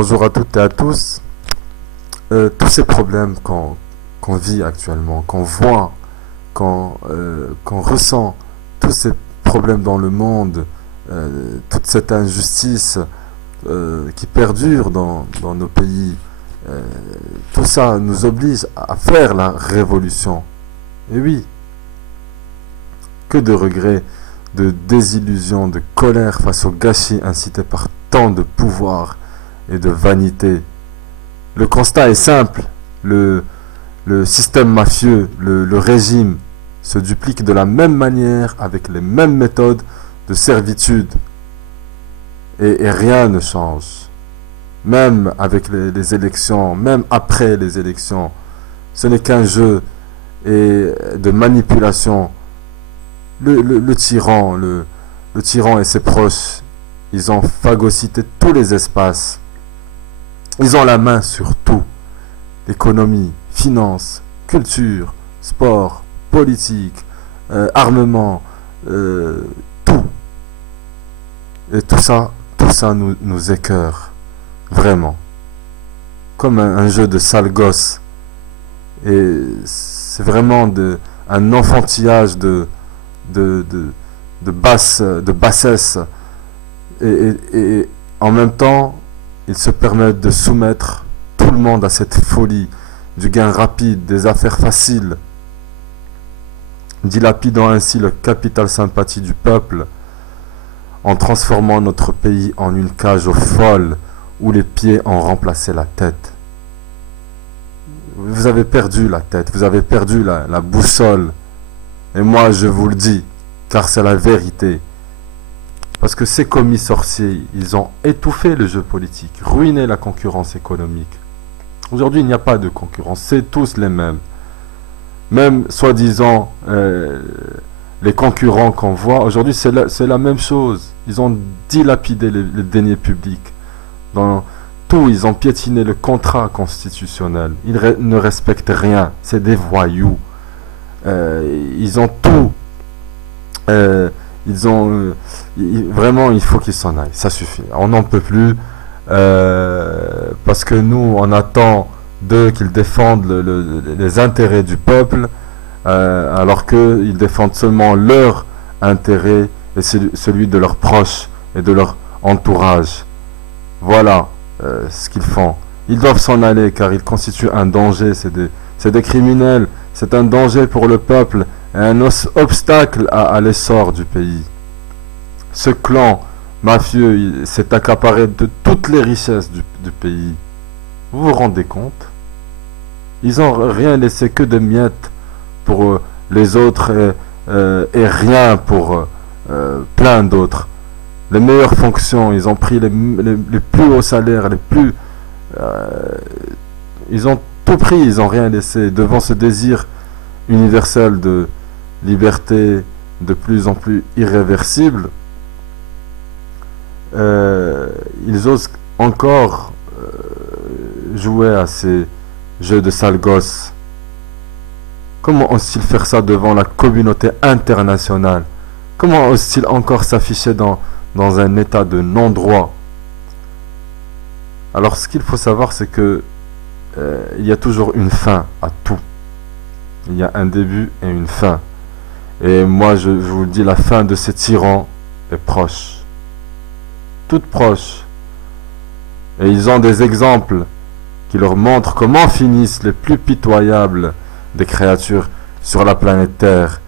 Bonjour à toutes et à tous. Tous ces problèmes qu'on vit actuellement, qu'on voit, qu'on ressent, tous ces problèmes dans le monde, toute cette injustice qui perdure dans nos pays, euh, tout ça nous oblige à faire la révolution. Et oui, que de regrets, de désillusions, de colère face au gâchis incité par tant de pouvoir et de vanité. Le constat est simple, le système mafieux, le régime se duplique de la même manière avec les mêmes méthodes de servitude et rien ne change. Même avec les élections, même après les élections, ce n'est qu'un jeu et de manipulation. Le tyran, le tyran et ses proches, ils ont phagocyté tous les espaces. Ils ont la main sur tout. Économie, finance, culture, sport, politique, armement, tout. Et tout ça nous écœure. Vraiment. Comme un jeu de sale gosse. Et c'est vraiment un enfantillage de, de bassesse. Et en même temps, ils se permettent de soumettre tout le monde à cette folie du gain rapide, des affaires faciles, dilapidant ainsi le capital sympathie du peuple, en transformant notre pays en une cage aux folles où les pieds ont remplacé la tête. Vous avez perdu la tête, vous avez perdu la boussole. Et moi je vous le dis, car c'est la vérité. Parce que ces commis sorciers, ils ont étouffé le jeu politique, ruiné la concurrence économique. Aujourd'hui, il n'y a pas de concurrence, c'est tous les mêmes. Même, soi-disant, les concurrents qu'on voit, aujourd'hui, c'est la même chose. Ils ont dilapidé les deniers publics. Dans tout, ils ont piétiné le contrat constitutionnel. Ils ne respectent rien, c'est des voyous. Ils ont tout... vraiment, il faut qu'ils s'en aillent. Ça suffit. On n'en peut plus. Parce que nous, on attend d'eux qu'ils défendent les intérêts du peuple, alors qu'ils défendent seulement leur intérêt et celui de leurs proches et de leur entourage. Voilà ce qu'ils font. Ils doivent s'en aller car ils constituent un danger. C'est des criminels. C'est un danger pour le peuple et un obstacle à l'essor du pays. Ce clan mafieux s'est accaparé de toutes les richesses du pays. Vous vous rendez compte? Ils n'ont rien laissé que de miettes pour les autres et rien pour plein d'autres. Les meilleures fonctions, ils ont pris les plus hauts salaires, ils ont tout pris, ils n'ont rien laissé. Devant ce désir universel de liberté de plus en plus irréversible, ils osent encore jouer à ces jeux de sale gosse. Comment osent-ils faire ça devant la communauté internationale? Comment osent-ils encore s'afficher dans un état de non-droit? Alors ce qu'il faut savoir, c'est que il y a toujours une fin à tout. Il y a un début et une fin. Et moi je vous le dis, la fin de ces tyrans est proche. Toute proche. Et ils ont des exemples qui leur montrent comment finissent les plus pitoyables des créatures sur la planète Terre.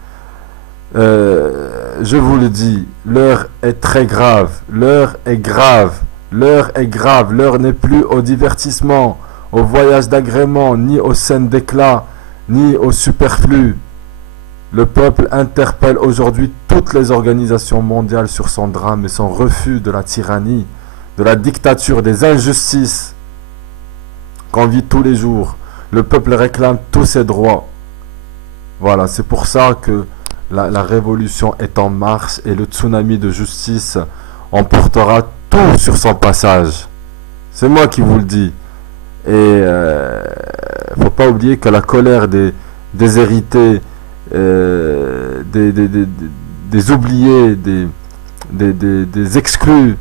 Je vous le dis, l'heure est très grave. L'heure est grave. L'heure est grave. L'heure n'est plus au divertissement, au voyage d'agrément, ni aux scènes d'éclat, ni au superflu. Le peuple interpelle aujourd'hui toutes les organisations mondiales sur son drame et son refus de la tyrannie, de la dictature, des injustices qu'on vit tous les jours. Le peuple réclame tous ses droits. Voilà, c'est pour ça que la révolution est en marche et le tsunami de justice emportera tout sur son passage. C'est moi qui vous le dis. Et faut pas oublier que la colère des déshérités, des oubliés, des exclus,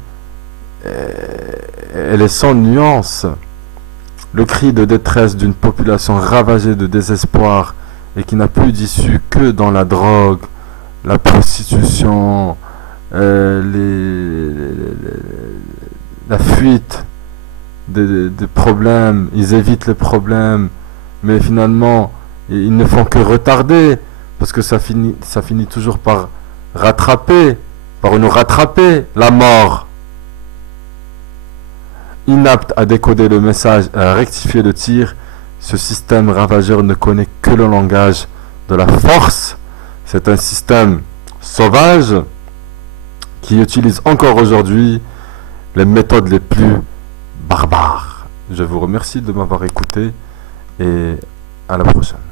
elle est sans nuance. Le cri de détresse d'une population ravagée de désespoir et qui n'a plus d'issue que dans la drogue, la prostitution, la fuite des problèmes. Ils évitent les problèmes, mais finalement, ils ne font que retarder, parce que ça finit toujours par nous rattraper la mort. Inapte à décoder le message et à rectifier le tir, ce système ravageur ne connaît que le langage de la force. C'est un système sauvage qui utilise encore aujourd'hui les méthodes les plus barbares. Je vous remercie de m'avoir écouté et à la prochaine.